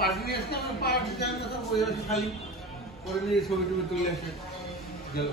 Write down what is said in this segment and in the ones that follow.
Party नहीं আসছে আমরা পার্টি জানি না সব ওই আছে খালি করে নিয়ে ছবি টবি তুলে এসে গেল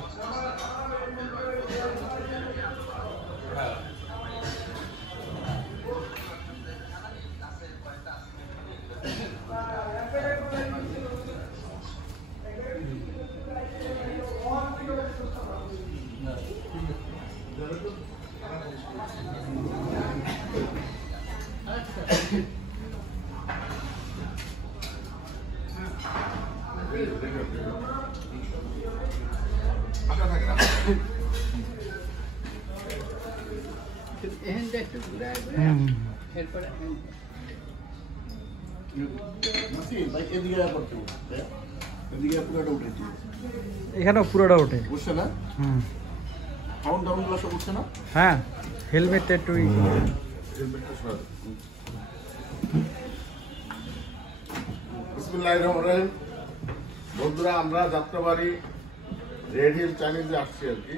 এখানে পুরোটা ওঠে বুঝছে না সাউন্ড ডাউন গুলো সব উঠছে না হ্যাঁ হেলমেটটা একটু হেলমেটটা সরাও বিসমিল্লাহির রহমানির রহিম বন্ধুরা আমরা যাত্রাবাড়ি রেড হিল চাইনিজে আসছি আর কি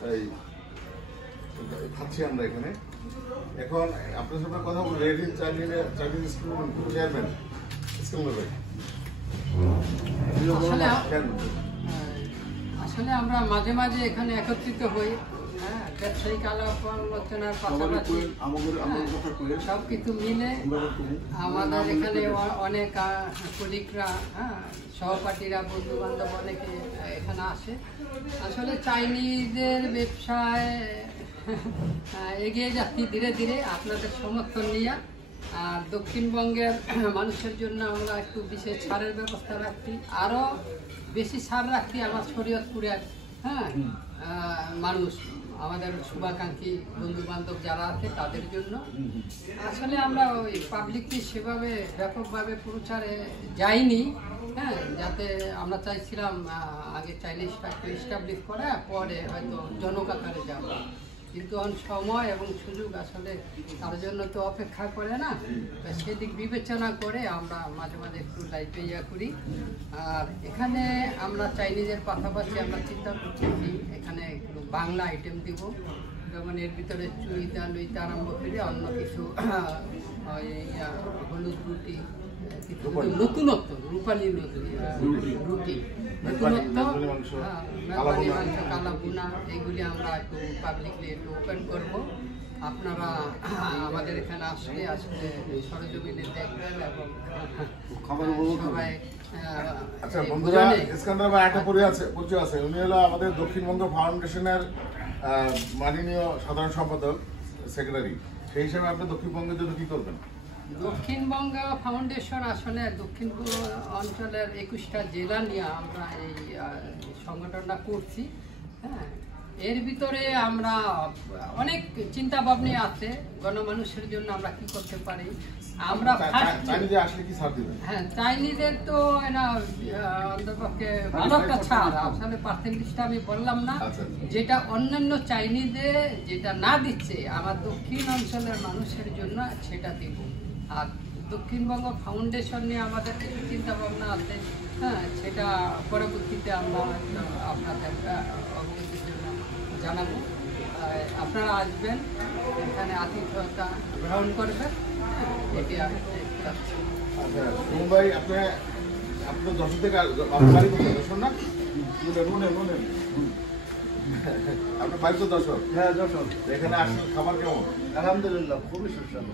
তাই খাচ্ছি আমরা এখানে এখন আপনার সাথে কথা বলবো red hill Chinese school chairman Islam ভাই আসলে আমরা মাঝে মাঝে এখানে একত্রিত হই হ্যাঁ ব্যবসায়িক আলাপ আলোচনার পাশাপাশি সব কিছু মিলে আমাদের এখানে অনেক কলিগরা হ্যাঁ সহপাঠীরা বন্ধু বান্ধব অনেকে এখানে আসে আসলে চাইনিজের ব্যবসায় এগিয়ে যাচ্ছি ধীরে ধীরে আপনাদের সমর্থন নিয়ে আর দক্ষিণবঙ্গের মানুষের জন্য আমরা একটু বিশেষ ছাড়ের ব্যবস্থা রাখছি আরও বেশি ছাড় রাখছি আমার শরীয়তপুরের হ্যাঁ মানুষ আমাদের শুভাকাঙ্ক্ষী বন্ধু বান্ধব যারা আছে তাদের জন্য আসলে আমরা ওই পাবলিককে সেভাবে ব্যাপকভাবে প্রচারে যাইনি হ্যাঁ যাতে আমরা চাইছিলাম আগে চাইনিজ ফ্যাক্টরি এস্টাবলিশ করা পরে হয়তো জনকাকারে যাব কিন্তু সময় এবং সুযোগ আসলে তার জন্য তো অপেক্ষা করে না সেদিক বিবেচনা করে আমরা মাঝে মাঝে একটু লাইভে করি আর এখানে আমরা চাইনিজের পাশাপাশি আমরা চিন্তা করছি এখানে একটু বাংলা আইটেম দিব যেমন এর ভিতরে চুইতা লুইতা আরম্ভ করে অন্য কিছু হলুদ রুটি নতুনত্ব রূপালী রুটি নতুনত্ব মেহমানি মাংস কালা বুনা এইগুলি আমরা একটু পাবলিকলি একটু ওপেন করবো আপনারা আমাদের এখানে আসলে সরজমিনে দেখবেন এবং সবাই আচ্ছা বন্ধুরা ইস্কান্দার ভাই একটা পরিচয় আছে উনি হলো আমাদের দক্ষিণবঙ্গ ফাউন্ডেশনের মাননীয় সাধারণ সম্পাদক সেক্রেটারি সেই হিসাবে আপনি দক্ষিণবঙ্গের জন্য কি করবেন দক্ষিণবঙ্গ ফাউন্ডেশন আসলে দক্ষিণপূর্ব অঞ্চলের 21টা জেলা নিয়ে আমরা এই সংগঠনটা করছি হ্যাঁ এর ভিতরে আমরা অনেক চিন্তা ভাবনা আছে গণমানুষের জন্য আমরা কি করতে পারি আমরা হ্যাঁ চাইনিজের তো এটা অন্তপক্ষে ভালো একটা ছাড় আসলে পার্সেন্টেজটা আমি বললাম না যেটা অন্যান্য চাইনিজে যেটা না দিচ্ছে আমার দক্ষিণ অঞ্চলের মানুষের জন্য সেটা দিব আর দক্ষিণবঙ্গ ফাউন্ডেশন নিয়ে আমাদের কিছু চিন্তা ভাবনা আছে হ্যাঁ সেটা পরবর্তীতে আমরা আপনাদের অবগতির জন্য জানাবো আপনারা আসবেন এখানে আতিথ্যতা গ্রহণ করবেন এটি আমি চাচ্ছি মুম্বাই আপনার দশ থেকে না আপনার বাড়ি তো দর্শক হ্যাঁ দর্শক এখানে আসলে খাবার কেমন আলহামদুলিল্লাহ খুবই সুস্বাদু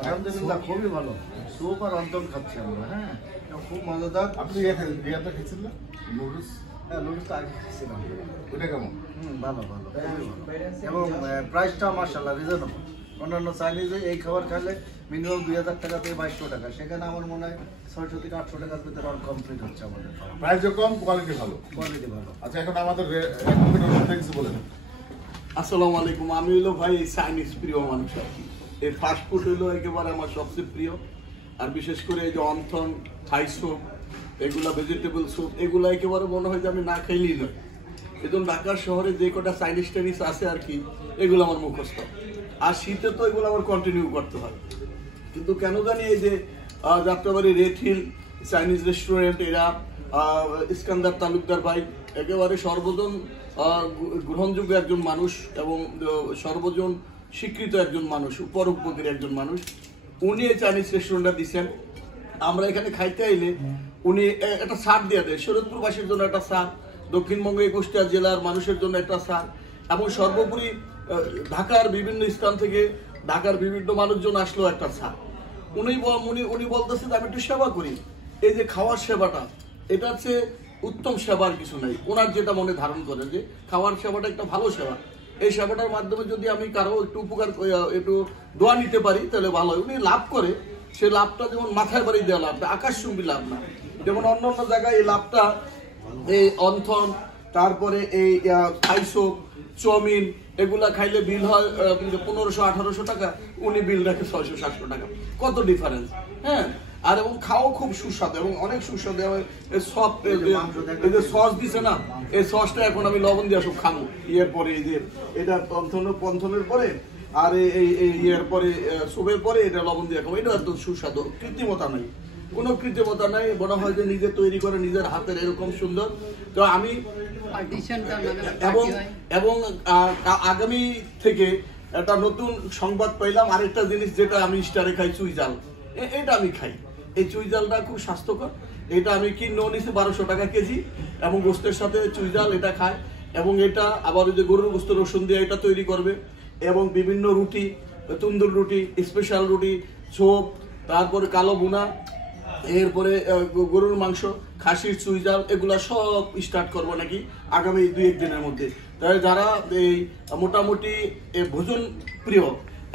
আলহামদুলিল্লাহ খুবই ভালো স্যুপ আর অন্তন খাচ্ছি আমরা হ্যাঁ খুব মজাদার আপনি বিয়ারটা খেয়েছেন না নুডলস হ্যাঁ নুডলসটা আগে খেয়েছিলাম ওটা কেমন ভালো ভালো এবং প্রাইসটা মাশাআল্লাহ রিজনেবল অন্যান্য চাইনিজে এই খাবার খেলে মিনিমাম 2000 টাকা থেকে 2200 টাকা সেখানে আমার মনে হয় 600 থেকে 800 টাকার ভিতরে অল কমপ্লিট হচ্ছে আমাদের প্রাইস কম কোয়ালিটি ভালো আচ্ছা এখন আমাদের কিছু বলেন আসসালামু আলাইকুম আমি হলো ভাই চাইনিজ প্রিয় মানুষ আর কি এই ফাস্ট ফুড হলো একেবারে আমার সবচেয়ে প্রিয় আর বিশেষ করে এই যে অন্থন, থাই স্যুপ, এগুলা ভেজিটেবল স্যুপ, এগুলা একেবারে মনে হয় যে আমি না খাইলেই নয়। এবং ঢাকার শহরে যে কটা চাইনিজ টাইনিজ আছে আর কি, এগুলো আমার মুখস্থ। আর শীতে তো এগুলো আমার কন্টিনিউ করতে হয়। কিন্তু কেন জানি এই যে Jatrabari red hill Chinese restaurant, এরা ইস্কান্দার তালুকদার ভাই একেবারে সর্বজন গ্রহণযোগ্য একজন মানুষ এবং সর্বজন স্বীকৃত একজন মানুষ, উপরোপকারী একজন মানুষ। উনি এই চাইনিজ রেস্টুরেন্টটা দিচ্ছেন। আমরা এখানে খাইতে আইলে উনি একটা ছাড় দিয়ে দেয়, শরৎপুরবাসীর জন্য একটা ছাড়, দক্ষিণবঙ্গে কুষ্টিয়া জেলার মানুষের জন্য একটা ছাড়, এবং সর্বোপরি ঢাকার বিভিন্ন স্থান থেকে ঢাকার বিভিন্ন মানুষজন আসলেও একটা ছাড়। উনি বলতেছে যে আমি একটু সেবা করি। এই যে খাওয়ার সেবাটা, এটা হচ্ছে উত্তম সেবার কিছু নাই। ওনার যেটা মনে ধারণ করে যে খাওয়ার সেবাটা একটা ভালো সেবা, এই সেবাটার মাধ্যমে যদি আমি কারো একটু উপকার, একটু দোয়া নিতে পারি তাহলে ভালো হয়। উনি লাভ করে, সে লাভটা যেমন মাথায় বাড়ি দেওয়া লাভ, আকাশচুম্বী লাভ না। যেমন অন্য অন্য জায়গায় এই লাভটা, এই অন্থন, তারপরে এই থাইসোপ, চাউমিন, এগুলা খাইলে বিল হয় 1500-1800 টাকা, উনি বিল রাখে 600-700 টাকা। কত ডিফারেন্স! হ্যাঁ, আর এবং খাওয়া খুব সুস্বাদু এবং অনেক সুস্বাদু। এই যে সস দিছে না, এই সসটা এখন আমি লবণ দিয়ে সব খাবো ইয়ের পরে। এই যে এটা পন্থনের পরে আর এই ইয়ের পরে, সুপের পরে এটা লবণ দিয়ে খাবো। এটা এত সুস্বাদু, কৃত্রিমতা নাই, কোনো কৃত্রিমতা নাই। মনে হয় যে নিজে তৈরি করে নিজের হাতের, এরকম সুন্দর। তো আমি এবং আগামী থেকে একটা নতুন সংবাদ পাইলাম, আরেকটা জিনিস যেটা আমি স্টারে খাই, চুই জাল। এটা আমি খাই, এই চুই জালটা খুব স্বাস্থ্যকর। এটা আমি কিনেও নিছি 1200 টাকা কেজি, এবং গোস্তের সাথে চুই জাল এটা খায়। এবং এটা আবার ওই যে গরুর গোস্ত রসুন দিয়ে এটা তৈরি করবে, এবং বিভিন্ন রুটি, তন্দুর রুটি, স্পেশাল রুটি, ছোপ, তারপরে কালো বুনা, এরপরে গরুর মাংস, খাসির চুই জাল, এগুলা সব স্টার্ট করবো নাকি আগামী 2-1 দিনের মধ্যে। তাই যারা এই মোটামুটি ভোজন প্রিয়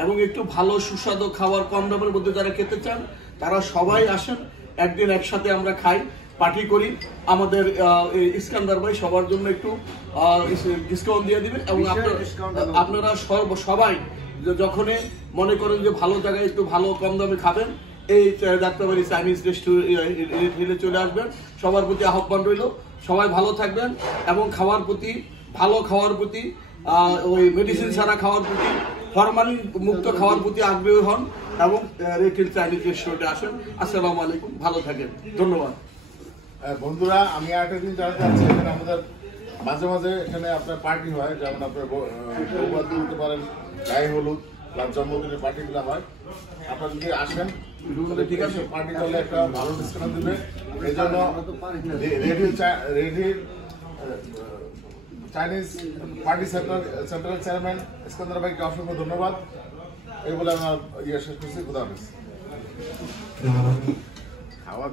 এবং একটু ভালো সুস্বাদু খাবার কম দামের মধ্যে যারা খেতে চান, তারা সবাই আসেন, একদিন একসাথে আমরা খাই, পার্টি করি। আমাদের ইস্কান্দার ভাই সবার জন্য একটু ডিসকাউন্ট দিয়ে দিবেন। এবং আপনারা সবাই যখনই মনে করেন যে ভালো জায়গায় একটু ভালো কম দামে খাবেন, এই যাত্রাবাড়ি চাইনিজ রেস্টুরেন্টে চলে আসবেন। সবার প্রতি আহ্বান রইল, সবাই ভালো থাকবেন এবং খাওয়ার প্রতি, ভালো খাওয়ার প্রতি, ওই মেডিসিন ছাড়া খাওয়ার প্রতি, ফরমালিন মুক্ত খাওয়ার প্রতি আগ্রহী হন এবং রেড হিল চাইনিজ রেস্টুরেন্টে আসেন। আসসালামু আলাইকুম, ভালো থাকেন, ধন্যবাদ। বন্ধুরা, আমি আরেকটা দিন জানাতে চাচ্ছি, এখানে আমাদের মাঝে মাঝে এখানে আপনার পার্টি হয়, যেমন আপনার বৌভাত দিতে পারেন, গায়ে হলুদ বা জন্মদিনের পার্টিগুলো হয়। আপনারা যদি আসেন, ঠিক আছে, পার্টি করলে একটা ভালো ডিসকাউন্ট দেবে। এই জন্য রেড হিল চাইনিজ পার্টি সেন্টারের চেয়ারম্যান ইস্কান্দার ভাইকে অসংখ্য ধন্যবাদ। এই বলে আমার শেষ করছি। খুদা হাফেজ। খাওয়া